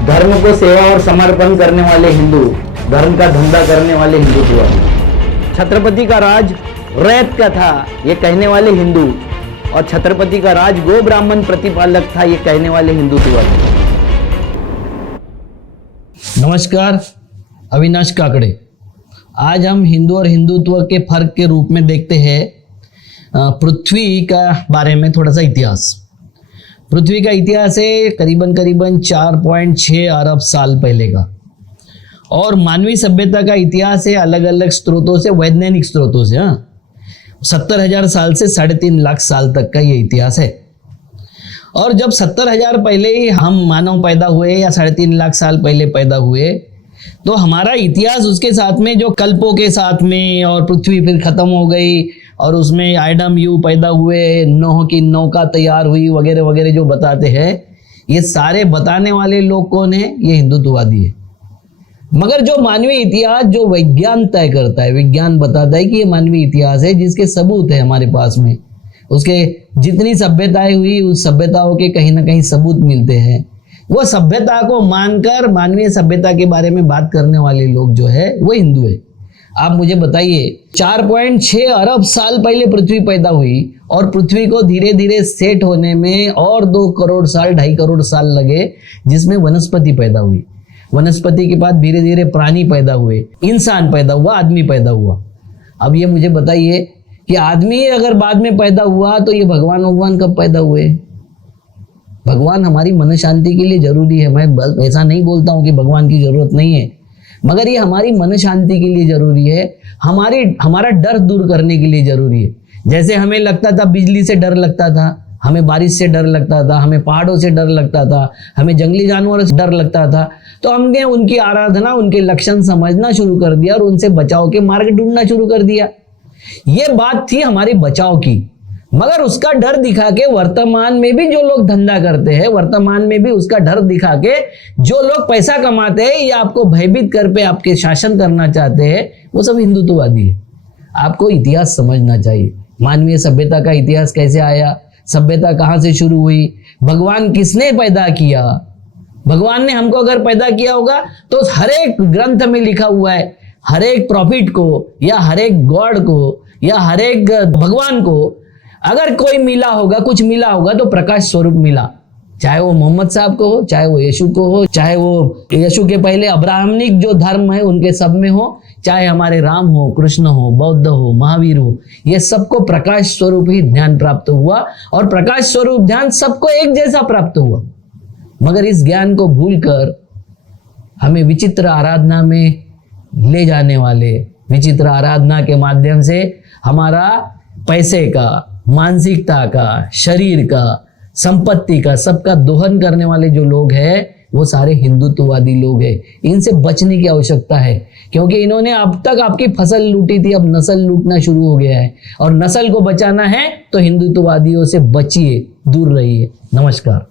धर्म को सेवा और समर्पण करने वाले हिंदू, धर्म का धंधा करने वाले हिंदुत्व। छत्रपति का राज रैत का था ये कहने वाले हिंदू, और छत्रपति का राज गो ब्राह्मण प्रतिपालक था ये कहने वाले हिंदुत्व। नमस्कार, अविनाश काकड़े। आज हम हिंदू और हिंदुत्व के फर्क के रूप में देखते हैं पृथ्वी का बारे में थोड़ा सा इतिहास। पृथ्वी का इतिहास है करीबन 4.6 अरब साल पहले का, और मानवीय सभ्यता का इतिहास है अलग अलग स्रोतों से, वैज्ञानिक स्रोतों से 70,000 साल से 3.5 लाख साल तक का ये इतिहास है। और जब 70,000 पहले ही हम मानव पैदा हुए या 3.5 लाख साल पहले पैदा हुए, तो हमारा इतिहास उसके साथ में जो कल्पों के साथ में, और पृथ्वी फिर खत्म हो गई और उसमें आइडम यू पैदा हुए, नोह की नौका तैयार हुई वगैरह वगैरह जो बताते हैं, ये सारे बताने वाले लोग कौन है? ये हिंदुत्ववादी है। मगर जो मानवीय इतिहास जो विज्ञान तय करता है, विज्ञान बताता है कि ये मानवीय इतिहास है जिसके सबूत है हमारे पास में, उसके जितनी सभ्यताएं हुई उस सभ्यताओं के कहीं ना कहीं सबूत मिलते हैं। वो सभ्यता को मानकर मानवीय सभ्यता के बारे में बात करने वाले लोग जो है वो हिंदू है। आप मुझे बताइए, 4.6 अरब साल पहले पृथ्वी पैदा हुई और पृथ्वी को धीरे धीरे सेट होने में और 2 करोड़ साल 2.5 करोड़ साल लगे, जिसमें वनस्पति पैदा हुई। वनस्पति के बाद धीरे धीरे प्राणी पैदा हुए, इंसान पैदा हुआ, आदमी पैदा हुआ। अब ये मुझे बताइए कि आदमी अगर बाद में पैदा हुआ तो ये भगवान कब पैदा हुए? भगवान हमारी मन शांति के लिए जरूरी है। मैं ऐसा नहीं बोलता हूं कि भगवान की जरूरत नहीं है, मगर ये हमारी मन शांति के लिए जरूरी है, हमारा डर दूर करने के लिए जरूरी है। जैसे हमें लगता था बिजली से डर लगता था, हमें बारिश से डर लगता था, हमें पहाड़ों से डर लगता था, हमें जंगली जानवरों से डर लगता था, तो हमने उनकी आराधना, उनके लक्षण समझना शुरू कर दिया और उनसे बचाव के मार्ग ढूंढना शुरू कर दिया। ये बात थी हमारी बचाव की। मगर उसका डर दिखा के वर्तमान में भी जो लोग धंधा करते हैं, वर्तमान में भी उसका डर दिखा के जो लोग पैसा कमाते हैं या आपको भयभीत कर पे आपके शासन करना चाहते हैं, वो सब हिंदुत्ववादी है। आपको इतिहास समझना चाहिए, मानवीय सभ्यता का इतिहास कैसे आया, सभ्यता कहां से शुरू हुई, भगवान किसने पैदा किया। भगवान ने हमको अगर पैदा किया होगा तो हर एक ग्रंथ में लिखा हुआ है, हर एक प्रॉफिट को या हर एक गॉड को या हर एक भगवान को अगर कोई मिला होगा, कुछ मिला होगा तो प्रकाश स्वरूप मिला। चाहे वो मोहम्मद साहब को हो, चाहे वो यीशु को हो, चाहे वो यीशु के पहले अब्राहमिक जो धर्म है उनके सब में हो, चाहे हमारे राम हो, कृष्ण हो, बौद्ध हो, महावीर हो, ये सबको प्रकाश स्वरूप ही ध्यान प्राप्त हुआ, और प्रकाश स्वरूप ध्यान सबको एक जैसा प्राप्त हुआ। मगर इस ज्ञान को भूलकर हमें विचित्र आराधना में ले जाने वाले, विचित्र आराधना के माध्यम से हमारा पैसे का, मानसिकता का, शरीर का, संपत्ति का, सबका दोहन करने वाले जो लोग हैं वो सारे हिंदुत्ववादी लोग हैं। इनसे बचने की आवश्यकता है, क्योंकि इन्होंने अब तक आपकी फसल लूटी थी, अब नस्ल लूटना शुरू हो गया है, और नस्ल को बचाना है तो हिंदुत्ववादियों से बचिए, दूर रहिए। नमस्कार।